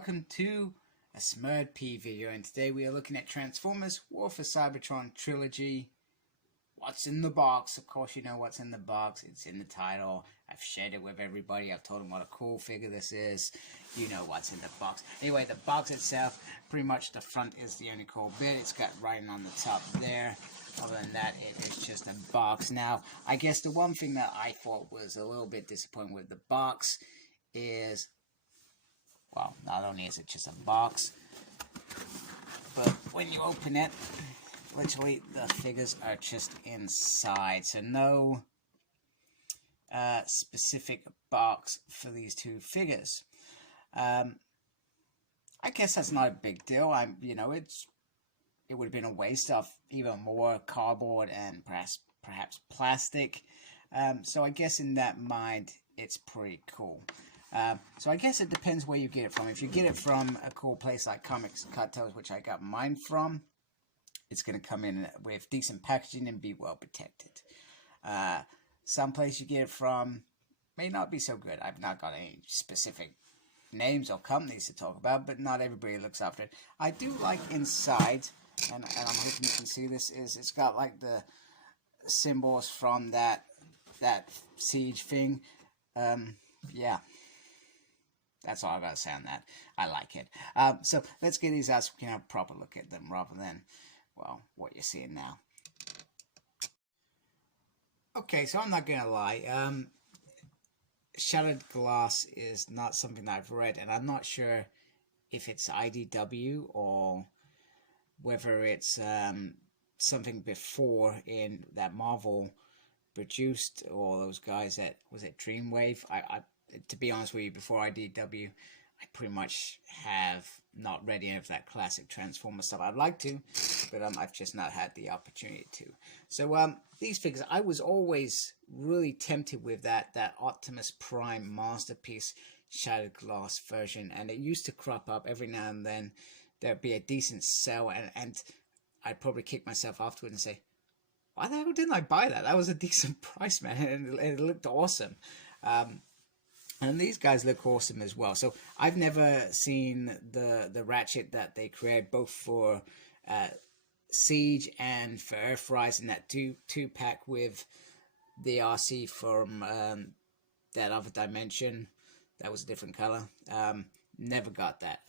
welcome to a Smurd P video, and today we are looking at Transformers War for Cybertron Trilogy. What's in the box? Of course you know what's in the box. It's in the title. I've shared it with everybody. I've told them what a cool figure this is. You know what's in the box. Anyway, the box itself, pretty much the front is the only cool bit. It's got writing on the top there. Other than that, it is just a box. Now, I guess the one thing that I thought was a little bit disappointing with the box is, well, not only is it just a box, but when you open it, literally the figures are just inside. So no specific box for these two figures. I guess that's not a big deal. It would have been a waste of even more cardboard and perhaps plastic. So I guess in that mind, it's pretty cool. So I guess it depends where you get it from. If you get it from a cool place like Comics Cartels, which I got mine from, it's going to come in with decent packaging and be well protected. Some place you get it from may not be so good. I've not got any specific names or companies to talk about, but not everybody looks after it. I do like inside, and I'm hoping you can see this, is it's got like the symbols from that siege thing. Yeah. That's all I gotta say on that. I like it. So let's get these out so we can have a proper look at them rather than, well, what you're seeing now. Okay, so I'm not gonna lie. Shattered Glass is not something that I've read, and I'm not sure if it's IDW or whether it's something before in that Marvel produced, or those guys that, was it Dreamwave? To be honest with you, before IDW, I pretty much have not read any of that classic Transformer stuff. I'd like to, but I've just not had the opportunity to. So these figures, I was always really tempted with that Optimus Prime Masterpiece Shattered Glass version, and it used to crop up every now and then. There'd be a decent sale, and I'd probably kick myself afterwards and say, why the hell didn't I buy that? That was a decent price, man, and it looked awesome. And these guys look awesome as well. So I've never seen the Ratchet that they created both for Siege and for Earthrise in that two-pack with the RC from that other dimension. That was a different color. Never got that.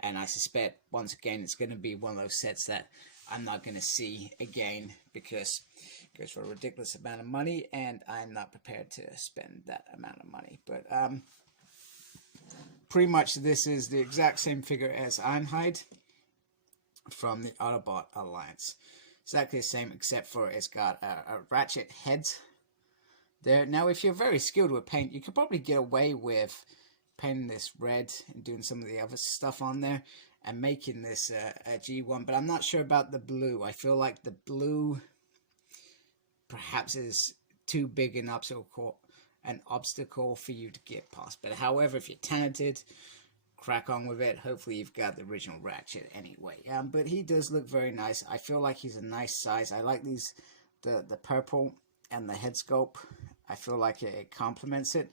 And I suspect, once again, it's going to be one of those sets that I'm not going to see again because it goes for a ridiculous amount of money, and I'm not prepared to spend that amount of money. But pretty much this is the exact same figure as Ironhide from the Autobot Alliance. Exactly the same, except for it's got a Ratchet head there. Now, if you're very skilled with paint, you could probably get away with painting this red and doing some of the other stuff on there and making this a G1, but I'm not sure about the blue. I feel like the blue perhaps is too big an obstacle for you to get past. But however, if you're talented, crack on with it. Hopefully you've got the original Ratchet anyway. But he does look very nice. I feel like he's a nice size. I like these, the purple and the head sculpt. I feel like it complements it.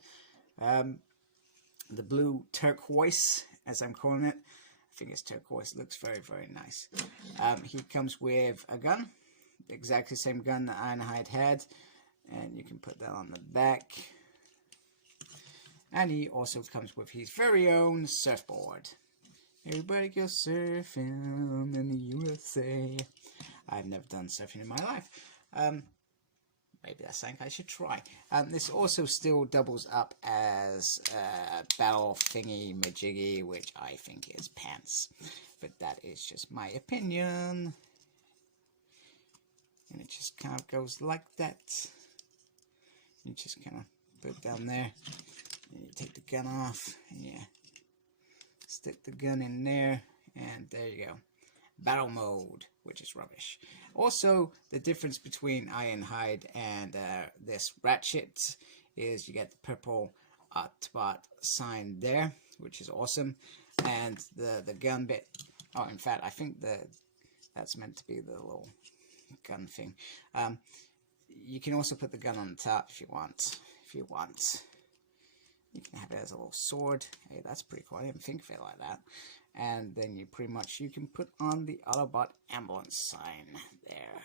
The blue turquoise, as I'm calling it, I think it's turquoise, looks very, very nice. He comes with a gun, exactly the same gun that Ironhide had, and you can put that on the back. And he also comes with his very own surfboard. Everybody go surfing in the USA. I've never done surfing in my life. Maybe that's something I should try. This also still doubles up as battle thingy majiggy, which I think is pants. But that is just my opinion. And it just kind of goes like that. You just kind of put it down there. And you take the gun off. And you stick the gun in there. And there you go. Battle mode, which is rubbish. Also, the difference between Ironhide and this Ratchet is you get the purple Autobot sign there, which is awesome, and the gun bit. Oh, in fact, I think that's meant to be the little gun thing. You can also put the gun on the top if you want. You can have it as a little sword. Hey, that's pretty cool. I didn't think of it like that. And then you pretty much, you can put on the Autobot ambulance sign there.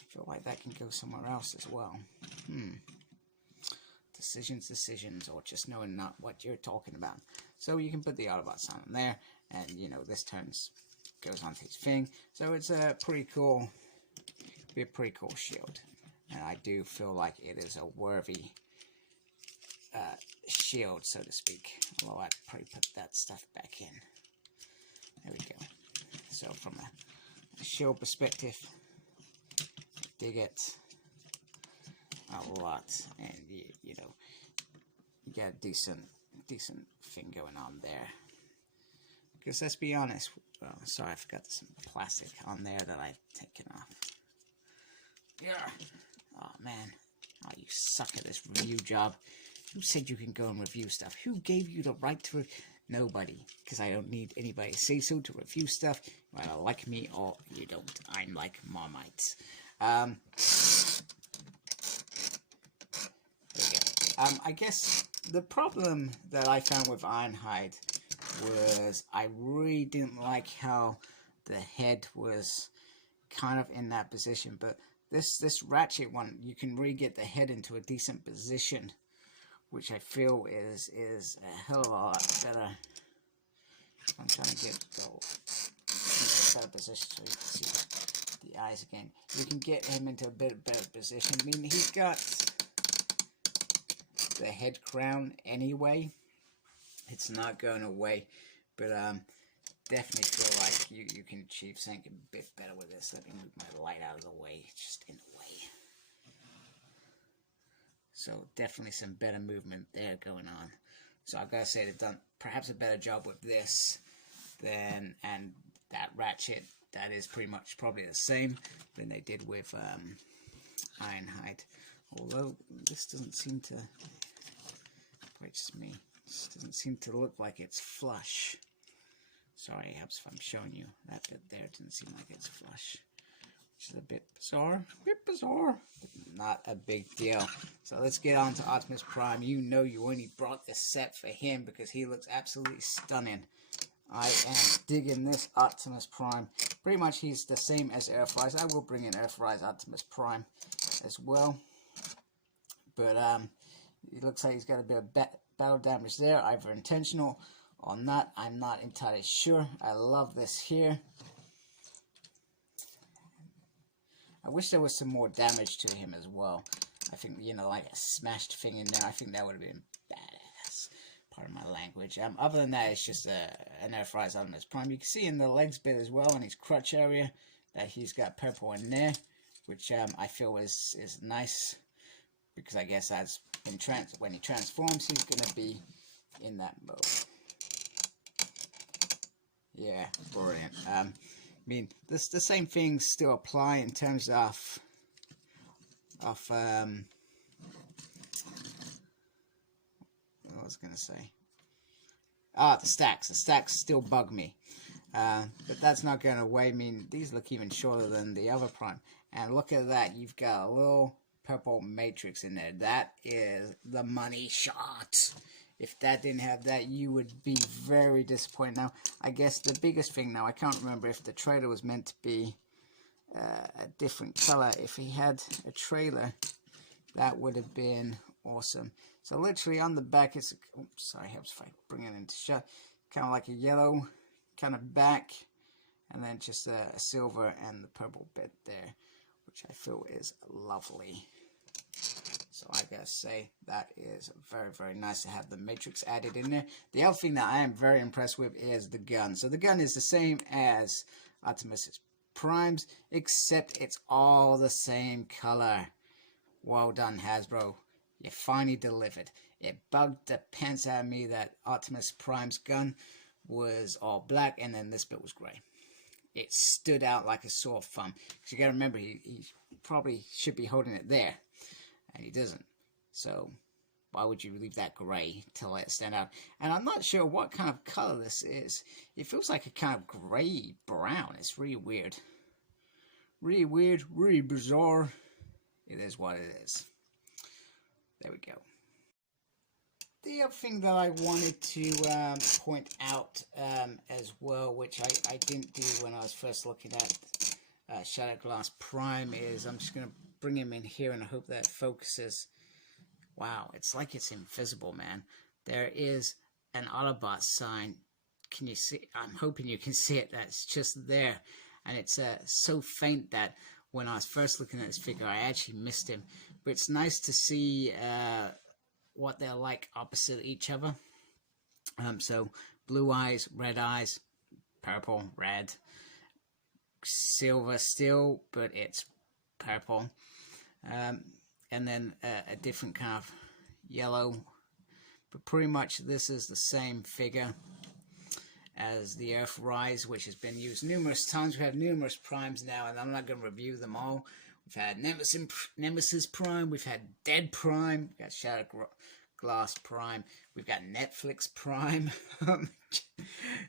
I feel like that can go somewhere else as well. Decisions, or just knowing not what you're talking about. So you can put the Autobot sign on there, and you know, this goes onto his thing. So it's a pretty cool, shield. And I do feel like it is a worthy shield, so to speak. Although I'd probably put that stuff back in. There we go. So from a shield perspective, dig it a lot, and you know, you got a decent thing going on there. Because let's be honest, well, sorry, I forgot some plastic on there that I've taken off. Yeah. Oh man, oh, you suck at this review job. Who said you can go and review stuff? Who gave you the right to? Nobody, because I don't need anybody to say so to review stuff. You either like me or you don't. I'm like Marmite. I guess the problem that I found with Ironhide was I really didn't like how the head was kind of in that position, but this Ratchet one, you can really get the head into a decent position, which I feel is a hell of a lot better. I'm trying to get the better position so you can see the eyes again. You can get him into a bit better position. I mean, he's got the head crown anyway. It's not going away, but definitely feel like you can achieve something a bit better with this. Let me move my light out of the way. It's just in the way. So definitely some better movement there going on. So I've got to say they've done perhaps a better job with this than, and that Ratchet, that is pretty much probably the same than they did with Ironhide. Although this doesn't seem to, wait, just me, this doesn't seem to look like it's flush. Sorry, if I'm showing you that bit there, it doesn't seem like it's flush. Which is a bit bizarre, but not a big deal. So let's get on to Optimus Prime. You know you only brought this set for him because he looks absolutely stunning. I am digging this Optimus Prime. Pretty much he's the same as Earthrise. I will bring in Earthrise Optimus Prime as well. But it looks like he's got a bit of battle damage there, either intentional or not. I'm not entirely sure. I love this here. I wish there was some more damage to him as well. I think, you know, like a smashed thing in there. I think that would have been badass. Pardon my language. Other than that, it's just an Earthrise Optimus Prime. You can see in the legs bit as well, in his crotch area, that he's got purple in there, which I feel is nice, because I guess that's when he transforms, he's going to be in that mode. Yeah, brilliant. I mean, the same things still apply in terms of what was I going to say? Ah, the stacks. The stacks still bug me. But that's not going away. I mean, these look even shorter than the other Prime. And look at that. You've got a little purple matrix in there. That is the money shot. If that didn't have that, you would be very disappointed. Now, I guess the biggest thing now, I can't remember if the trailer was meant to be a different color. If he had a trailer, that would have been awesome. So literally on the back, it's, oops, sorry, helps if I bring it into shot, kind of like a yellow kind of back, and then just a silver and the purple bit there, which I feel is lovely. So I gotta say, that is very, very nice to have the matrix added in there. The other thing that I am very impressed with is the gun. So the gun is the same as Optimus Prime's, except it's all the same color. Well done, Hasbro. You finally delivered. It bugged the pants out of me that Optimus Prime's gun was all black and then this bit was grey. It stood out like a sore thumb. Because you gotta remember, he probably should be holding it there. And he doesn't. So why would you leave that grey to let it stand out? And I'm not sure what kind of color this is. It feels like a kind of grey brown. It's really weird. Really weird, really bizarre. It is what it is. There we go. the other thing that I wanted to point out as well, which I didn't do when I was first looking at Shattered Glass Prime, is I'm just going to bring him in here and I hope that focuses. Wow, it's like it's invisible, man. There is an Autobot sign. Can you see? I'm hoping you can see it. That's just there. And it's so faint that when I was first looking at this figure, I actually missed him. But it's nice to see what they're like opposite each other. So blue eyes, red eyes, purple, red, silver still, but it's purple. And then a different kind of yellow. But pretty much this is the same figure as the Earthrise, which has been used numerous times. We have numerous primes now, and I'm not going to review them all. We've had Nemesis Prime, we've had Dead Prime, we've got Shattered Glass Prime, we've got Netflix Prime.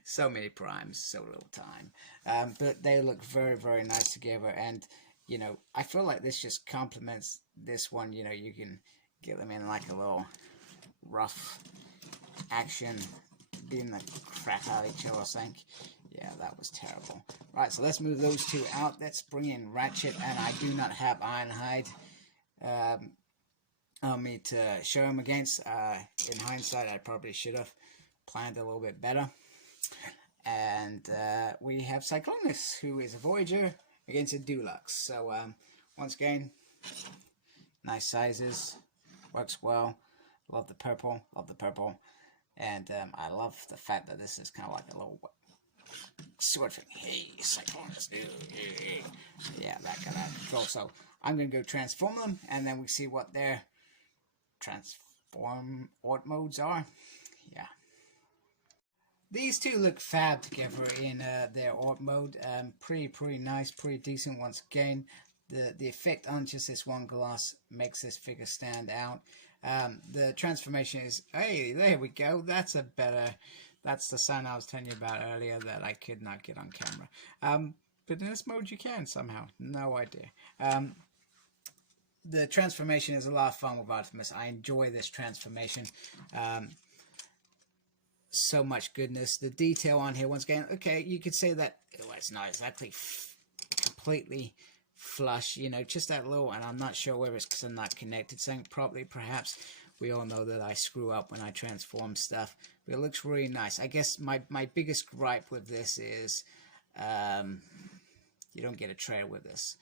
So many primes, so little time. But they look very, very nice together, and you know, I feel like this just complements this one. You know, you can get them in like a little rough action, beating the crap out of each other, I think. Yeah, that was terrible. Right, so let's move those two out. Let's bring in Ratchet, and I do not have Ironhide on me to show him against. In hindsight, I probably should have planned a little bit better. And we have Cyclonus, who is a Voyager, against a Deluxe. So once again, nice sizes, works well. Love the purple, and I love the fact that this is kind of like a little sort of thing. Hey, Cyclonus, yeah, that kind of control. So I'm gonna go transform them, and then we see what their transform art modes are. Yeah. These two look fab together in their art mode. Pretty nice, pretty decent. Once again, the effect on just this one glass makes this figure stand out. The transformation is, hey, there we go. That's the sound I was telling you about earlier that I could not get on camera. But in this mode you can somehow. No idea. The transformation is a lot of fun with Optimus. I enjoy this transformation. So much goodness. The detail on here, once again, okay, you could say that it's not exactly completely flush, you know, just that little, and I'm not sure whether it's because I'm not connected something properly, perhaps. We all know that I screw up when I transform stuff, but it looks really nice. I guess my biggest gripe with this is you don't get a trailer with this,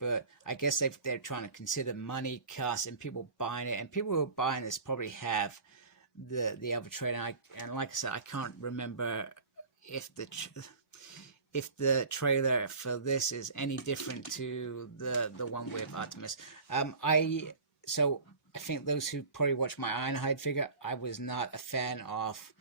but I guess they're trying to consider money, cost, and people buying it, and people who are buying this probably have the other trailer, and like I said, I can't remember if the trailer for this is any different to the one with Optimus. So I think those who probably watched my Ironhide figure, I was not a fan of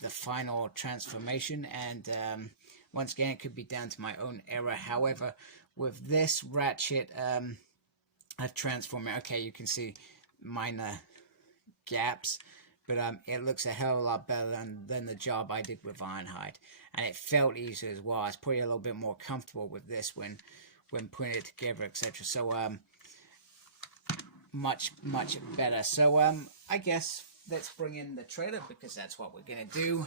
the final transformation, and once again, it could be down to my own error. However, with this Ratchet, I've transformed it. Okay, you can see minor gaps, but it looks a hell of a lot better than the job I did with Ironhide, and it felt easier as well. I was probably a little bit more comfortable with this when putting it together, etc. So much better. So I guess let's bring in the trailer, because that's what we're gonna do.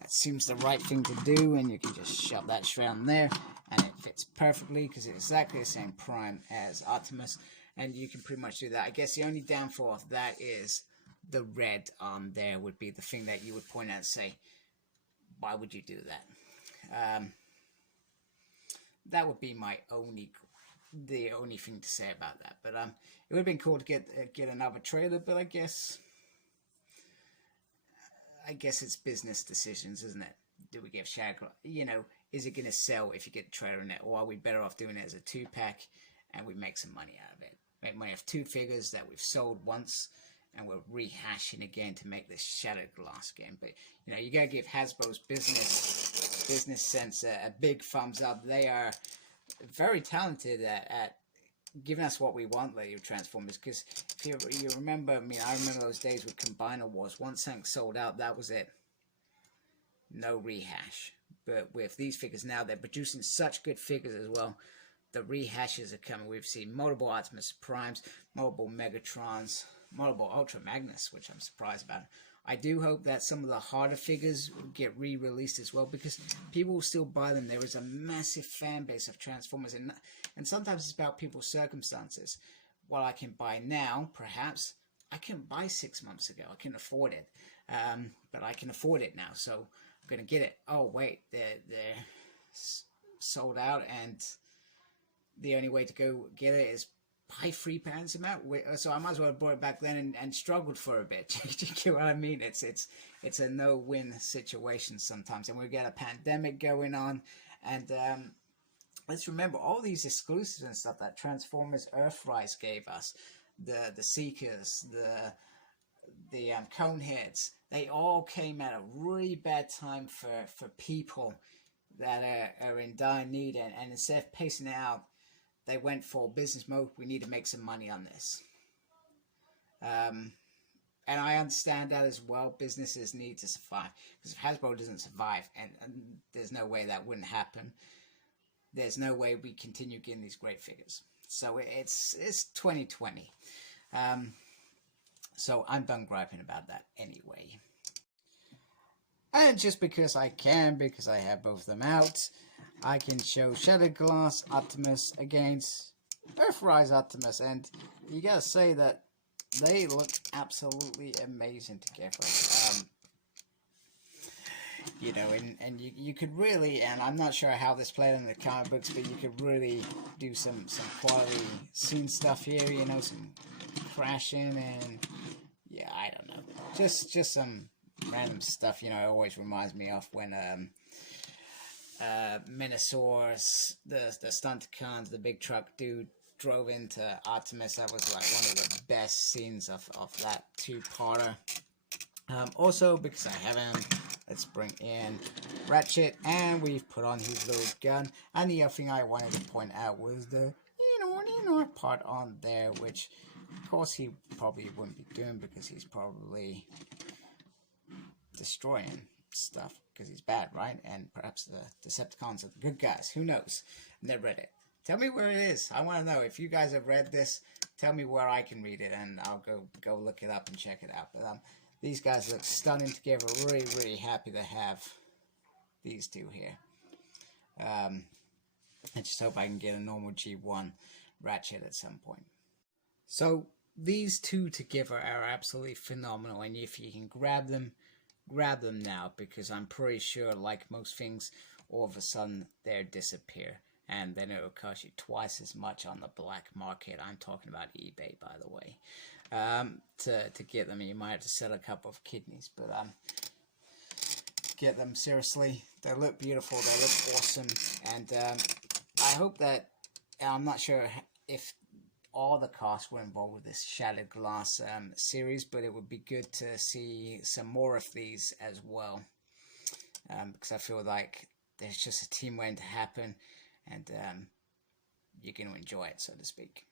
That seems the right thing to do, and you can just shove that straight on there, and it fits perfectly because it's exactly the same prime as Optimus, and you can pretty much do that. I guess the only downfall of that is the red on there would be the thing that you would point out and say, why would you do that? That would be the only thing to say about that. But it would have been cool to get another trailer, but I guess it's business decisions, isn't it? Do we give Shadow, you know, is it going to sell if you get a trailer in it, or are we better off doing it as a 2-pack and we make some money out of it? Make money off 2 figures that we've sold once, and we're rehashing again to make this Shattered Glass game. But you know, you gotta give Hasbro's business sense a big thumbs up. They are very talented at giving us what we want, Lady of Transformers. Because if you remember, I mean, I remember those days with Combiner Wars. Once something sold out, that was it. No rehash. But with these figures now, they're producing such good figures as well. The rehashes are coming. We've seen multiple Optimus Primes, multiple Megatrons, Multiple Ultra Magnus, which I'm surprised about. I do hope that some of the harder figures get re-released as well, because people will still buy them. There is a massive fan base of Transformers, and sometimes it's about people's circumstances. What I can buy now, perhaps, I couldn't buy 6 months ago. I couldn't afford it, but I can afford it now, so I'm going to get it. Oh, wait, they're sold out, and the only way to go get it is buy 3 pounds amount. So I might as well have bought it back then and struggled for a bit. Do you get what I mean? It's a no-win situation sometimes, and we get a pandemic going on, and let's remember all these exclusives and stuff that Transformers Earthrise gave us, the Seekers, the Coneheads. They all came at a really bad time for people that are in dire need, and instead of pacing it out, they went for business mode. We need to make some money on this. And I understand that as well. Businesses need to survive. Because if Hasbro doesn't survive, and there's no way that wouldn't happen, there's no way we continue getting these great figures. So it's 2020. So I'm done griping about that anyway. And just because I can, because I have both of them out, I can show Shattered Glass Optimus against Earthrise Optimus, and you gotta say that they look absolutely amazing together. You know, and you could really, and I'm not sure how this played in the comic books, but you could really do some quality scene stuff here, you know, some crashing, and yeah, I don't know, just some random stuff, you know. It always reminds me of when Minosaurus, the Stunticons, the big truck dude, drove into Optimus. That was like one of the best scenes of that two-parter. Also, because I have him, let's bring in Ratchet, and we've put on his little gun. And the other thing I wanted to point out was the part on there, which of course he probably wouldn't be doing, because he's probably destroying stuff because he's bad, right? And perhaps the Decepticons are the good guys. Who knows? Never read it. Tell me where it is. I want to know. If you guys have read this, tell me where I can read it, and I'll go look it up and check it out. But these guys look stunning together. Really, really happy to have these two here. I just hope I can get a normal G1 Ratchet at some point. So these two together are absolutely phenomenal, and if you can grab them now, because I'm pretty sure, like most things, all of a sudden they'll disappear, and then it'll cost you twice as much on the black market. I'm talking about eBay, by the way. To get them, you might have to sell a couple of kidneys, but get them, seriously. They look beautiful, they look awesome, and I hope that, I'm not sure if all the costs were involved with this Shattered Glass series, but it would be good to see some more of these as well, because I feel like there's just a team waiting to happen, and you're going to enjoy it, so to speak.